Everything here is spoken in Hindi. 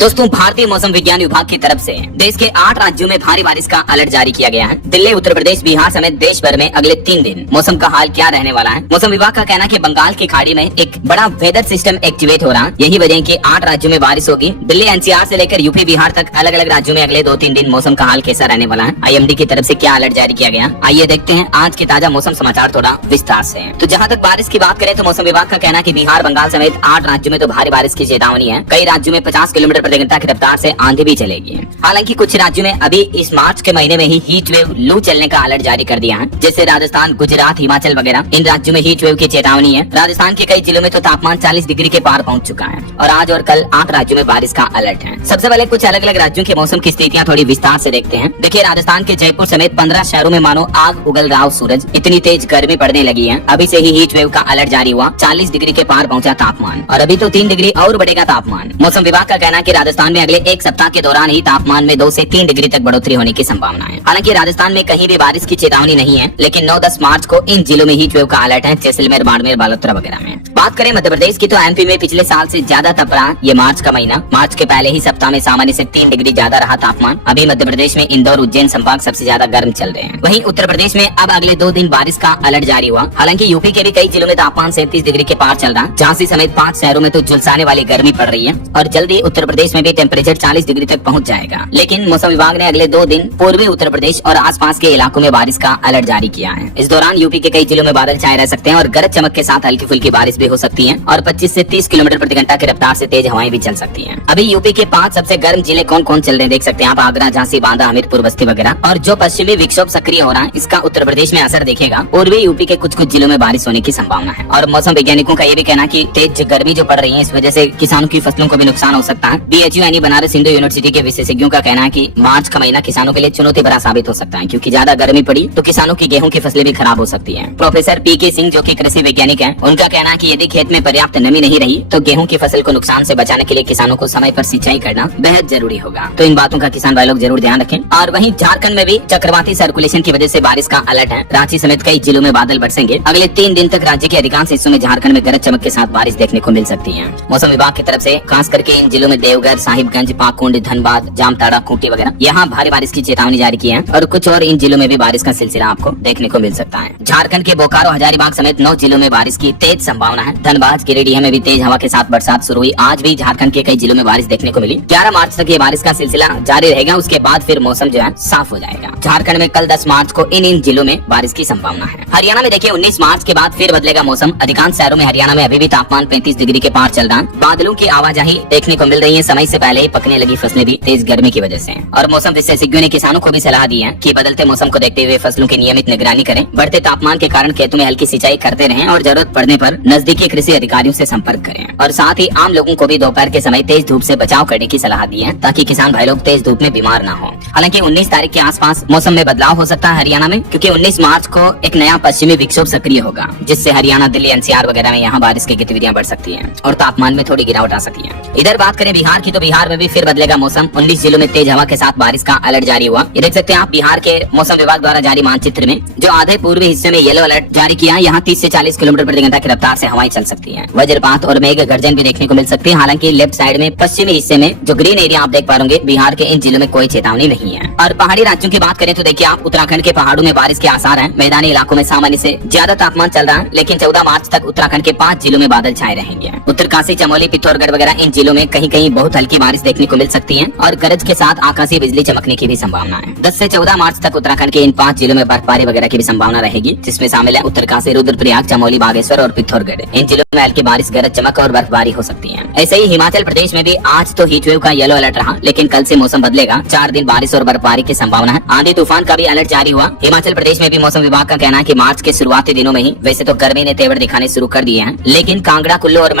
दोस्तों, भारतीय मौसम विज्ञान विभाग की तरफ से देश के 8 राज्यों में भारी बारिश का अलर्ट जारी किया गया है। दिल्ली, उत्तर प्रदेश, बिहार समेत देश भर में अगले 3 दिन मौसम का हाल क्या रहने वाला है। मौसम विभाग का कहना है कि बंगाल की खाड़ी में एक बड़ा वेदर सिस्टम एक्टिवेट हो रहा है। यही वजह है कि 8 राज्यों में बारिश होगी। दिल्ली एनसीआर से लेकर यूपी बिहार तक अलग अलग राज्यों में अगले 2-3 दिन मौसम का हाल कैसा रहने वाला है। IMD की तरफ से क्या अलर्ट जारी किया गया, आइए देखते हैं आज के ताजा मौसम समाचार थोड़ा विस्तार से। तो जहाँ तक बारिश की बात करें तो मौसम विभाग का कहना है कि बिहार, बंगाल समेत 8 राज्यों में तो भारी बारिश की चेतावनी है। कई राज्यों में 50 किलोमीटर प्रति घंटा की रफ्तार से आंधी भी चलेगी। हालांकि कुछ राज्यों में अभी इस मार्च के महीने में ही हीट वेव लू चलने का अलर्ट जारी कर दिया है, जैसे राजस्थान, गुजरात, हिमाचल वगैरह। इन राज्यों में हीट वेव की चेतावनी है। राजस्थान के कई जिलों में तो तापमान 40 डिग्री के पार पहुंच चुका है और आज और कल 8 राज्यों में बारिश का अलर्ट है। सबसे पहले कुछ अलग अलग राज्यों के मौसम की स्थितियां थोड़ी विस्तार से देखते हैं। देखिए, राजस्थान के जयपुर समेत 15 शहरों में मानो आग उगल रहा हो सूरज, इतनी तेज गर्मी पड़ने लगी है। अभी से ही हीट वेव का अलर्ट जारी हुआ, 40 डिग्री के पार पहुंचा तापमान और अभी तो 3 डिग्री और बढ़ेगा तापमान। मौसम विभाग का कहना है कि राजस्थान में अगले एक सप्ताह के दौरान ही तापमान में 2 से 3 डिग्री तक बढ़ोतरी होने की संभावना है। हालांकि राजस्थान में कहीं भी बारिश की चेतावनी नहीं है, लेकिन 9-10 मार्च को इन जिलों में हीट वेव का अलर्ट है, जैसलमेर, बाड़मेर, बालोतरा वगैरह में। बात करें मध्य प्रदेश की तो MP में पिछले साल से ज्यादा तप रहा ये मार्च का महीना। मार्च के पहले ही सप्ताह में सामान्य से 3 डिग्री ज्यादा रहा तापमान। अभी मध्य प्रदेश में इंदौर, उज्जैन संभाग सबसे ज्यादा गर्म चल रहे हैं। वहीं उत्तर प्रदेश में अब अगले 2 दिन बारिश का अलर्ट जारी हुआ। हालांकि यूपी के भी कई जिलों में तापमान 37 डिग्री के पार चल रहा। झांसी समेत 5 शहरों में तो झुलसाने वाली गर्मी पड़ रही है और जल्दी उत्तर प्रदेश में भी टेम्परेचर 40 डिग्री तक पहुंच जाएगा। लेकिन मौसम विभाग ने अगले 2 दिन पूर्वी उत्तर प्रदेश और आसपास के इलाकों में बारिश का अलर्ट जारी किया है। इस दौरान यूपी के कई जिलों में बादल छाए रह सकते हैं और गरज चमक के साथ हल्की फुल्की बारिश भी हो सकती है और 25 से 30 किलोमीटर प्रति घंटा की रफ्तार से तेज हवाएं भी चल सकती हैं। अभी यूपी के 5 सबसे गर्म जिले कौन कौन चल रहे हैं देख सकते हैं आप, आगरा, झांसी, बांदा, हमीरपुर, बस्ती वगैरह। और जो पश्चिमी विक्षोभ सक्रिय हो रहा है, इसका उत्तर प्रदेश में असर दिखेगा। पूर्वी यूपी के कुछ जिलों में बारिश होने की संभावना है और मौसम वैज्ञानिकों का ये भी कहना है कि तेज गर्मी जो पड़ रही है, इस वजह से किसानों की फसलों को भी नुकसान हो सकता है। BHU यानी बनारस हिंदू यूनिवर्सिटी के विशेषज्ञों का कहना है कि मार्च का महीना किसानों के लिए चुनौती भरा साबित हो सकता है, क्योंकि ज्यादा गर्मी पड़ी तो किसानों की गेहूं की फसलें भी खराब हो सकती हैं। प्रोफेसर PK सिंह, जो कि कृषि वैज्ञानिक हैं, उनका कहना है कि यदि खेत में पर्याप्त नमी नहीं रही तो गेहूं की फसल को नुकसान से बचाने के लिए किसानों को समय पर सिंचाई करना बेहद जरूरी होगा। तो इन बातों का किसान भाई लोग जरूर ध्यान रखें। और वहीं झारखंड में भी चक्रवाती सर्कुलेशन की वजह से बारिश का अलर्ट है। रांची समेत कई जिलों में बादल बरसेंगे। अगले 3 दिन तक राज्य के अधिकांश हिस्सों में झारखंड में गरज चमक के साथ बारिश देखने को मिल सकती है। मौसम विभाग की तरफ से खास करके इन जिलों में देवघर, साहिबगंज, पाकुंड, धनबाद, जामताड़ा, खूंटी वगैरह यहाँ भारी बारिश की चेतावनी जारी की है और कुछ और इन जिलों में भी बारिश का सिलसिला आपको देखने को मिल सकता है। झारखंड के बोकारो, हजारीबाग समेत 9 जिलों में बारिश की तेज संभावना है। धनबाद, गिरिडीह में भी तेज हवा के साथ बरसात शुरू हुई। आज भी झारखंड के कई जिलों में बारिश देखने को मिली। 11 मार्च तक ये बारिश का सिलसिला जारी रहेगा, उसके बाद फिर मौसम जो है साफ हो जाएगा। झारखंड में कल 10 मार्च को इन जिलों में बारिश की संभावना है। हरियाणा में देखिए 19 मार्च के बाद फिर बदलेगा मौसम। अधिकांश शहरों में हरियाणा में अभी भी तापमान 35 डिग्री के पार चल रहा है। बादलों की आवाजाही देखने को मिल रही है। समय से पहले ही पकने लगी फसलें भी तेज गर्मी की वजह से। और मौसम विशेषज्ञों ने किसानों को भी सलाह दी है कि बदलते मौसम को देखते हुए फसलों की नियमित निगरानी करें। बढ़ते तापमान के कारण खेतों में हल्की सिंचाई करते रहें और जरूरत पड़ने पर नजदीकी कृषि अधिकारियों से संपर्क करें। और साथ ही आम लोगों को भी दोपहर के समय तेज धूप से बचाव करने की सलाह दी है, ताकि किसान भाई लोग तेज धूप में बीमार न हो। हालांकि 19 तारीख के आसपास मौसम में बदलाव हो सकता है हरियाणा में, क्योंकि 19 मार्च को एक नया पश्चिमी विक्षोभ सक्रिय होगा, जिससे हरियाणा, दिल्ली, NCR वगैरह में यहाँ बारिश की गतिविधियां बढ़ सकती हैं और तापमान में थोड़ी गिरावट आ सकती है। इधर बात करें बिहार की तो बिहार में भी फिर बदलेगा मौसम। 19 जिलों में तेज हवा के साथ बारिश का अलर्ट जारी हुआ। ये देख सकते हैं आप बिहार के मौसम विभाग द्वारा जारी मानचित्र में, जो आधे पूर्वी हिस्से में येलो अलर्ट जारी किया है। यहाँ 30 से 40 किलोमीटर प्रति घंटा की रफ्तार से हवाएं चल सकती है। वज्रपात और मेघ गर्जन भी देखने को मिल सकती है। हालांकि लेफ्ट साइड में पश्चिमी हिस्से में जो ग्रीन एरिया आप देख पा रहे बिहार के इन जिलों में कोई चेतावनी नहीं है। और पहाड़ी राज्यों की बात करें तो देखिए आप, उत्तराखंड के पहाड़ों में बारिश के आसार हैं। मैदानी इलाकों में सामान्य से ज्यादा तापमान चल रहा है, लेकिन 14 मार्च तक उत्तराखंड के 5 जिलों में बादल छाए रहेंगे। उत्तरकाशी, चमोली, पिथौरागढ़ वगैरह इन जिलों में कहीं कहीं बहुत हल्की बारिश देखने को मिल सकती है और गरज के साथ आकाशीय बिजली चमकने की भी संभावना है। 10 से 14 मार्च तक उत्तराखंड के इन 5 जिलों में बर्फबारी वगैरह की भी संभावना रहेगी, जिसमें शामिल है उत्तरकाशी, रुद्रप्रयाग, चमोली, बागेश्वर और पिथौरागढ़। इन जिलों में हल्की बारिश, गरज चमक और बर्फबारी हो सकती है। ऐसे ही हिमाचल प्रदेश में भी आज तो हीट वेव का येलो अलर्ट रहा, लेकिन कल से मौसम बदलेगा। 4 दिन बारिश और बर्फबारी की संभावना है। आंधी तूफान का भी अलर्ट जारी हुआ। हिमाचल प्रदेश में भी मौसम विभाग का कहना है कि मार्च के शुरुआती दिनों में ही वैसे तो गर्मी ने तेवर दिखाने शुरू कर दिए हैं, लेकिन कांगड़ा, कुल्लू और